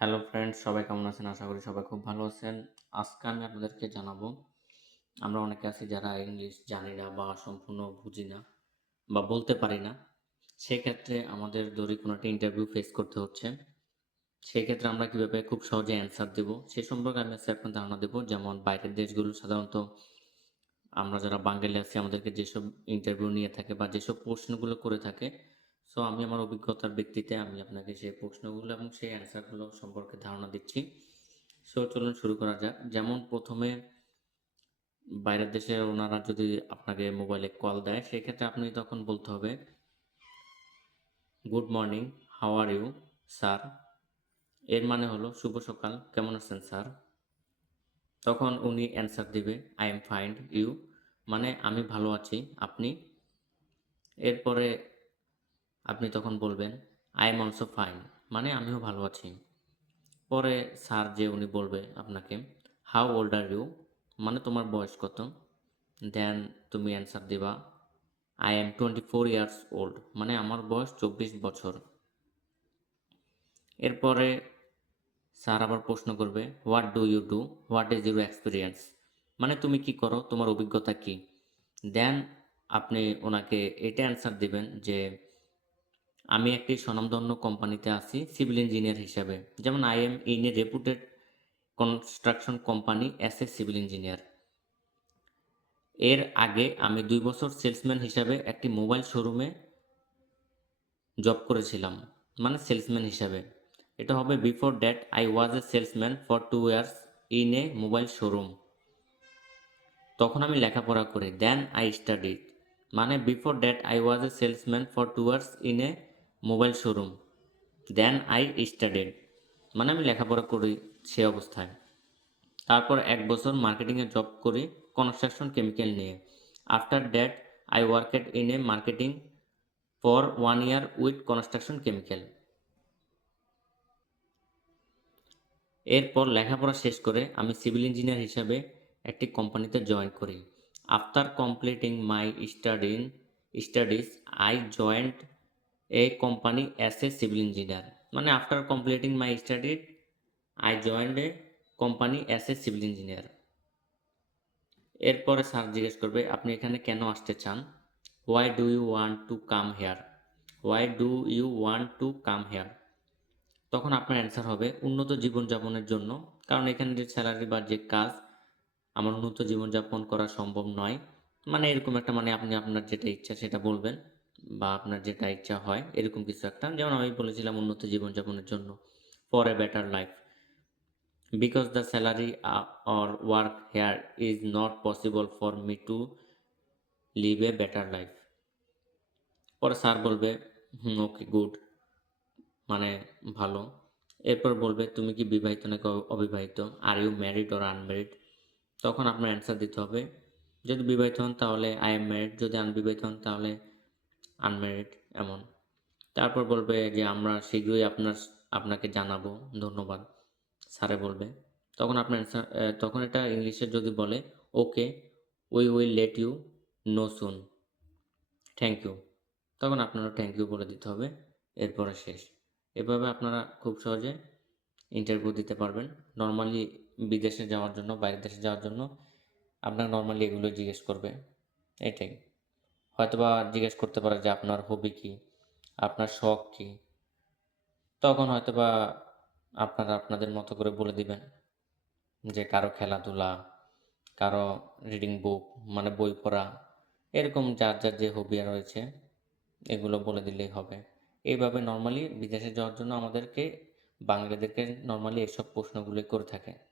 Hello friends সবাই কেমন আছেন? আশা করি সবাই খুব ভালো আছেন। আজকে আমি আপনাদেরকে জানাব, আমরা অনেকে আছি যারা ইংলিশ জানি না বা সম্পূর্ণ বুঝি না বা বলতে পারি না। সেক্ষেত্রে আমাদের ধরি কোনো একটা ইন্টারভিউ ফেস করতে হচ্ছে। সেক্ষেত্রে আমরা কীভাবে খুব সহজে অ্যান্সার দেবো, সে সম্পর্কে আমি আজকে আপনার ধারণা দেবো। যেমন বাইরের দেশগুলো সাধারণত আমরা যারা বাঙালি আছি, আমাদেরকে যেসব ইন্টারভিউ নিয়ে থাকে বা যেসব প্রশ্নগুলো করে থাকে সো আমি আমার অভিজ্ঞতার ভিত্তিতে আমি আপনাকে সেই প্রশ্নগুলো এবং সেই অ্যান্সারগুলো সম্পর্কে ধারণা দিচ্ছি। সো চলুন শুরু করা যাক। যেমন প্রথমে, বাইরের দেশের ওনারা যদি আপনাকে মোবাইলে কল দেয়, সেক্ষেত্রে আপনি তখন বলতে হবে good morning how are you sir এর মানে হলো, শুভ সকাল, কেমন আছেন স্যার তখন উনি অ্যান্সার দিবে আই এম ফাইন্ড ইউ মানে আমি ভালো আছি, আপনি? এরপরে আপনি তখন বলবেন আই এম অলসো ফাইন মানে আমিও ভালো আছি। পরে স্যার যে উনি বলবে আপনাকে হাউ ওল্ড আর ইউ মানে তোমার বয়স কত? দেন তুমি অ্যান্সার দিবা I am twenty four years old মানে আমার বয়স চব্বিশ বছর। এরপরে স্যার আবার প্রশ্ন করবে what do you do what is your experience মানে তুমি কি করো? তোমার অভিজ্ঞতা কি? দেন আপনি ওনাকে এটা অ্যান্সার দিবেন যে আমি একটি স্বনামধন্য কোম্পানিতে আছি, সিভিল ইঞ্জিনিয়ার হিসাবে। যেমন I am in a reputed construction company as a civil engineer এর আগে আমি দুই বছর সেলসম্যান হিসাবে একটি মোবাইল শোরুমে জব করেছিলাম মানে সেলসম্যান হিসাবে। এটা হবে before that I was a salesman for two years in a mobile showroom তখন আমি লেখাপড়া করি দেন আই স্টাডিড মানে before that I was a salesman for two years in a mobile showroom. Then I studied মানে আমি লেখাপড়া করি সে অবস্থায়। তারপর এক বছর মার্কেটিংয়ে জব করি কনস্ট্রাকশন কেমিক্যাল নিয়ে। After that I worked in a marketing for one year with construction chemical এরপর লেখাপড়া শেষ করে আমি সিভিল ইঞ্জিনিয়ার হিসাবে একটি কোম্পানিতে জয়েন করি। After completing my study studies I joined a company as a civil engineer মানে after completing my study I joined a company as a civil engineer এরপরে স্যার জিজ্ঞেস করবে, আপনি এখানে কেন আসতে চান? Why do you want to come here why do you want to come here তখন আপনার অ্যান্সার হবে, উন্নত জীবনযাপনের জন্য। কারণ এখানে যে স্যালারি বা যে কাজ আমার উন্নত জীবনযাপন করা সম্ভব নয়। মানে এরকম একটা মানে আপনি আপনার যেটা ইচ্ছা সেটা বলবেন। বা আপনার যেটা ইচ্ছা হয়, এরকম কিছু একটা। যেমন আমি বলেছিলাম উন্নত জীবনযাপনের জন্য। For a better life because the salary or work here is not possible for me to live a better life পরে স্যার বলবে, হুম ওকে গুড মানে ভালো। এরপর বলবে, তুমি কি বিবাহিত নাকি অবিবাহিত? Are you married or unmarried তখন আপনার অ্যান্সার দিতে হবে, যদি বিবাহিত হন তাহলে আই এম ম্যারিড যদি আনবিবাহিত হন তাহলে আনম্যারিড এমন। তারপর বলবে যে, আমরা শীঘ্রই আপনার আপনাকে জানাব। ধন্যবাদ। স্যারে বলবে। তখন আপনার তখন এটা ইংলিশে যদি বলে, okay, we will let you know soon. Thank you. তখন আপনারা থ্যাংক ইউ বলে দিতে হবে। এরপরে শেষ। এভাবে আপনারা খুব সহজে ইন্টারভিউ দিতে পারবেন। নর্মালি বিদেশে যাওয়ার জন্য, বাইরের দেশে যাওয়ার জন্য, আপনার নর্মালি এগুলো জিজ্ঞেস করবে। এটাই। হয়তোবা জিজ্ঞেস করতে পারে যে আপনার হবি কী? আপনার শখ কী? তখন হয়তোবা আপনারা আপনাদের মতো করে বলে দিবেন যে কারও খেলাধুলা, কারও রিডিং বুক মানে বই পড়া, এরকম যার যার যে হবি রয়েছে, এগুলো বলে দিলেই হবে। এইভাবে নর্মালি বিদেশে যাওয়ার জন্য আমাদেরকে, বাঙালিদেরকে নর্মালি এসব প্রশ্নগুলোই করে থাকে।